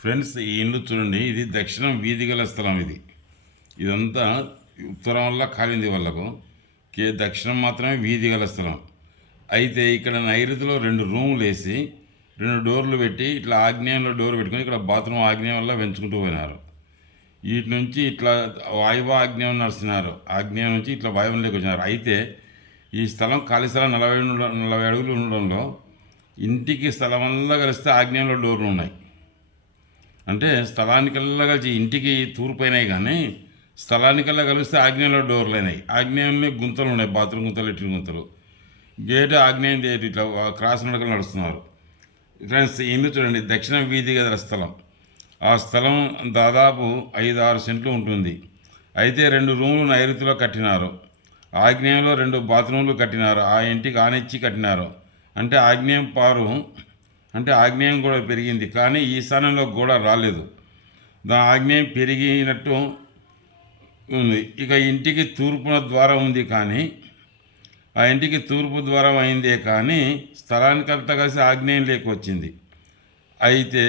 Friends, ఈ ఇల్లు చూడండి. ఇది దక్షిణం వీధి గల స్థలం. ఇదంతా ఉత్తరం వల్ల కాలింది వాళ్ళకు. దక్షిణం మాత్రమే వీధి గల స్థలం. అయితే ఇక్కడ నైరుతిలో 2 రూములు వేసి 2 డోర్లు పెట్టి ఇట్లా ఆగ్నేయంలో డోర్ పెట్టుకొని ఇక్కడ బాత్రూమ్ ఆగ్నేయం వల్ల పెంచుకుంటూ పోయినారు. వీటి నుంచి ఇట్లా వాయువ ఆగ్నేయం నడుస్తున్నారు. ఆగ్నేయం నుంచి ఇట్లా వాయువులోకి వచ్చినారు. అయితే ఈ స్థలం ఖాళీ స్థలం 40 అడుగులు ఉండడంలో ఇంటికి స్థలం వల్ల కలిస్తే ఆగ్నేయంలో డోర్లు ఉన్నాయి. అంటే స్థలానికల్లా కలిసి ఇంటికి తూర్పు అయినాయి, కానీ స్థలానికల్లా కలిస్తే ఆగ్నేయంలో డోర్లు అయినాయి. ఆగ్నేయంలో గుంతలు ఉన్నాయి, బాత్రూమ్ గుంతలు, లెట్రిన్ గుంతలు. గేటు ఆగ్నేయం ఇట్లా క్రాస్ నడకలు నడుస్తున్నారు. ఫ్రెండ్స్, ఇల్లు చూడండి, దక్షిణ వీధి గల స్థలం. ఆ స్థలం దాదాపు 5-6 సెంట్లు ఉంటుంది. అయితే 2 రూములు నైరుతిలో కట్టినారు. ఆగ్నేయంలో 2 బాత్రూములు కట్టినారు. ఆ ఇంటికి ఆనిచ్చి కట్టినారు. అంటే ఆగ్నేయం పారు, అంటే ఆగ్నేయం కూడా పెరిగింది, కానీ ఈశాన్యంలో గోడ రాలేదు. ఆగ్నేయం పెరిగినట్టు ఉంది. ఇక ఇంటికి తూర్పున ద్వారం ఉంది, కానీ ఆ ఇంటికి తూర్పు ద్వారం అయిందే, కానీ స్థలానికంతా కలిసి ఆగ్నేయం లేకొచ్చింది. అయితే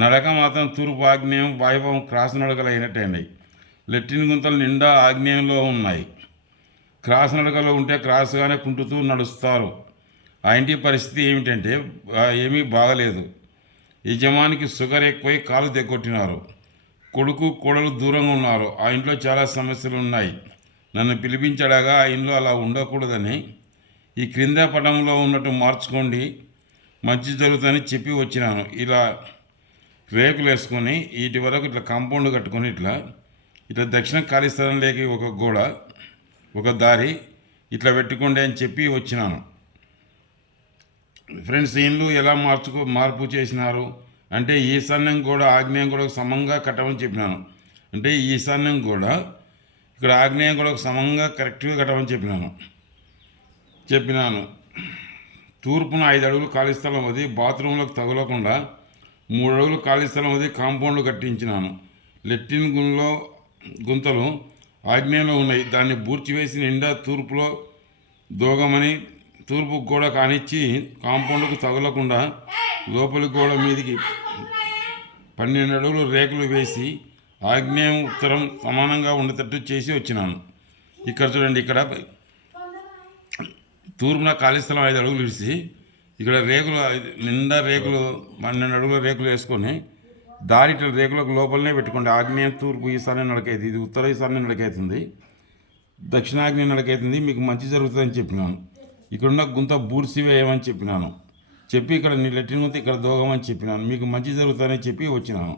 నడక మాత్రం తూర్పు ఆగ్నేయం వాయువం క్రాస్ నడకలు అయినట్టయినాయి. లెట్రిన్ గుంతలు నిండా ఆగ్నేయంలో ఉన్నాయి. క్రాస్ నడకలో ఉంటే క్రాస్గానే కుంటుతూ నడుస్తారు. ఆ ఇంటి పరిస్థితి ఏమిటంటే ఏమీ బాగలేదు. యజమానికి షుగర్ ఎక్కువై కాలు తెగొట్టినారు. కొడుకు కోడలు దూరంగా ఉన్నారు. ఆ ఇంట్లో చాలా సమస్యలు ఉన్నాయి. నన్ను పిలిపించడాగా ఆ ఇంట్లో అలా ఉండకూడదని ఈ క్రింద పటంలో ఉన్నట్టు మార్చుకోండి, మంచి జరుగుతుందని చెప్పి వచ్చినాను. ఇలా రేకులు వేసుకొని వీటి వరకు ఇట్లా కాంపౌండ్ కట్టుకొని ఇట్లా దక్షిణ ఖాళీ స్థలంలోకి ఒక గోడ, ఒక దారి ఇట్లా పెట్టుకోండి అని చెప్పి వచ్చినాను. ఫ్రెండ్స్, ఇల్లు ఎలా మార్పు చేసినారు అంటే ఈశాన్యం కూడా ఆగ్నేయం కూడా సమంగా కట్టమని చెప్పినాను. అంటే ఈశాన్యం కూడా ఇక్కడ ఆగ్నేయం కూడా సమంగా కరెక్ట్గా కట్టమని చెప్పినాను. తూర్పున 5 అడుగులు ఖాళీ స్థలం అది బాత్రూంలోకి తగలకుండా 3 అడుగులు ఖాళీ స్థలం అది కాంపౌండ్ కట్టించినాను. లెట్రిన్ గుంతలు ఆగ్నేయంలో ఉన్నాయి. దాన్ని బూర్చివేసి నిండా తూర్పులో దోగమని తూర్పు గోడ కానిచ్చి కాంపౌండ్కు తగలకుండా లోపలి గోడ మీదికి 12 అడుగులు రేకులు వేసి ఆగ్నేయం ఉత్తరం సమానంగా ఉండేటట్టు చేసి వచ్చినాను. ఇక్కడ చూడండి, ఇక్కడ తూర్పున ఖాళీ స్థలం 5 అడుగులు ఇడిసి ఇక్కడ రేకులు నిండా 12 అడుగుల రేకులు వేసుకొని దారి ఇట్లా రేకులకు లోపలనే పెట్టుకోండి. ఆగ్నేయం తూర్పు ఈశాన్యం నడకైతుంది, ఇది ఉత్తర ఈశాన్యం నడకైతుంది, దక్షిణాగ్నేయం నడకైతుంది. మీకు మంచి జరుగుతుందని చెప్పినాను. ఇక్కడున్న గుంత బూడ్సి వేయమని చెప్పినాను. చెప్పి ఇక్కడ నీ లెట్రిన్ గుంత ఇక్కడ దోగమని చెప్పినాను. మీకు మంచి జరుగుతుందని చెప్పి వచ్చినాను.